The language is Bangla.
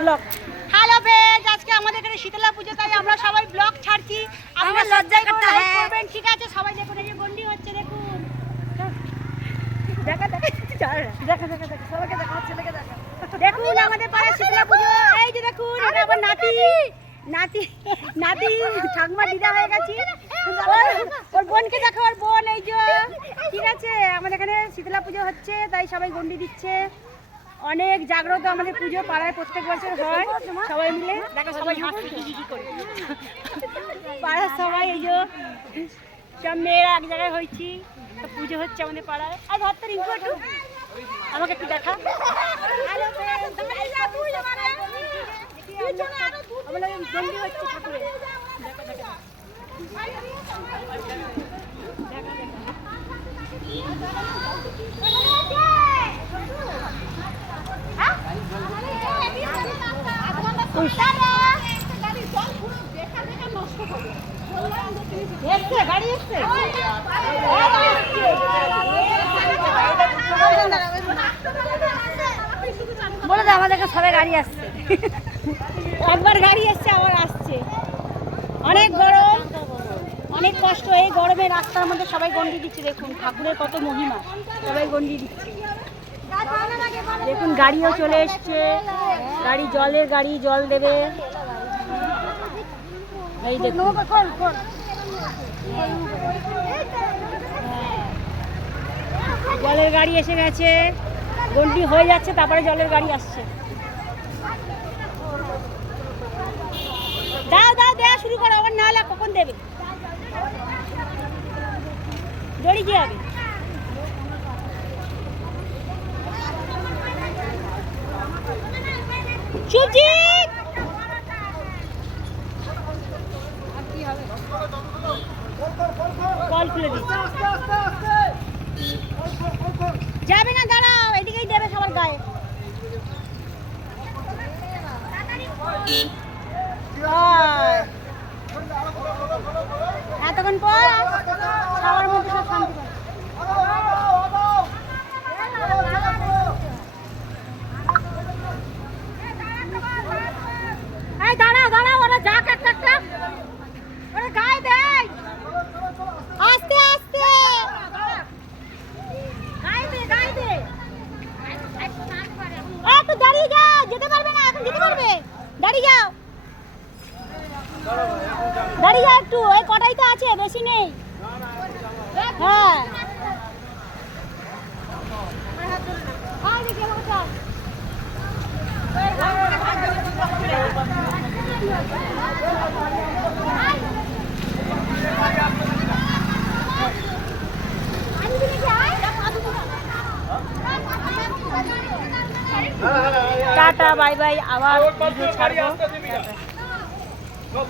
ব্লগ। হ্যালো फ्रेंड्स, আজকে আমাদের এখানে শীতলা পুজো, তাই আমরা সবাই ব্লগ ছাড়ছি। আপনারা লজ্জা করবেন, ঠিক আছে? সবাই দেখুন, এই যে গন্ডি হচ্ছে, দেখুন। দেখা দেখা দেখা দেখা দেখা সবাইকে দেখা, ছেলেকে দেখা। দেখুন আমাদের পাড়ায় শীতলা পুজো, এই যে দেখুন, এটা আমার নাতি নাতি নাতি ঠাকুমা দিদা হয়ে গেছি। ওর বোনকে দেখো, ওর বোন এই যে, ঠিক আছে? আমাদের এখানে শীতলা পুজো হচ্ছে, তাই সবাই গন্ডি দিচ্ছে। অনেক জাগ্রত আমাদের পুজো, পাড়ায় প্রত্যেক বছর হয়। সবাই মিলে দেখো, সবাই হাসছে কি করে, পাড়ার সবাই এই যে সব মেয়েরা এক জায়গায় হয়েছি, তো পুজো হচ্ছে আমাদের পাড়ায়। আর ভাবতে রিঙ্কু একটু আমাকে একটু দেখা। গন্ডি হচ্ছে ঠাকুরের, দেখা দেখা গাড়ি এসছে, বলে দে আমাদের সবাই গাড়ি আসছে। একবার গাড়ি এসছে, আবার আসছে। অনেক গরম, অনেক কষ্ট, এই গরমে রাস্তার মধ্যে সবাই গন্ডি দিচ্ছে। দেখুন ঠাকুরের কত মহিমা, সবাই গন্ডি দিচ্ছে। দেখুন গাড়িও চলে এসছে, গাড়ি, জলের গাড়ি, জল দেবে। এই দেখুন, জলের গাড়ি এসে গেছে, গন্ডি হয়ে যাচ্ছে, তারপরে জলের গাড়ি আসছে। দাও দাও, দেওয়া শুরু করো, আবার না হলে কখন দেবে? দড়ি কি হবে? সুজিত কল খুলে দিই, যাবে না, দাঁড়াও, এদিকেই দেবে সবার গায়ে। এতক্ষণ পর সবার মধ্যে সব শান্তি পায়। এই দাঁড়াও দাঁড়াও, ওরা যাক একটা একটা, ওরা গায়ে দেয়, আস্তে আস্তে গায়ে দে, গায়ে দে। একটু দাঁড়িয়ে যাও, যেতে পারবে না এখন, যেতে পারবে? দাঁড়িয়ে যাও, দাঁড়িয়ে যাও একটু, ওই কটাই তো আছে, বেশি নেই। হ্যাঁ টাটা, বাই বাই, আবার ভিডিও ছাড়বো।